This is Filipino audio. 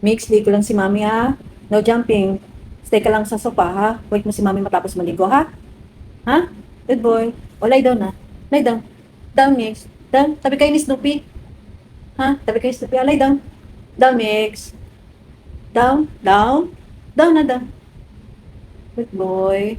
Mix, ligo lang si mami ha. No jumping. Stay ka lang sa sofa ha. Wait mo si mami matapos maligo ha. Ha? Good boy. O, lie down na. Lie down. Down, Mix. Down. Tabi kayo ni Snoopy. Ha? Tabi kayo ni Snoopy. Ah, lie down. Down, Mix. Down. Down. Down na down. Good boy.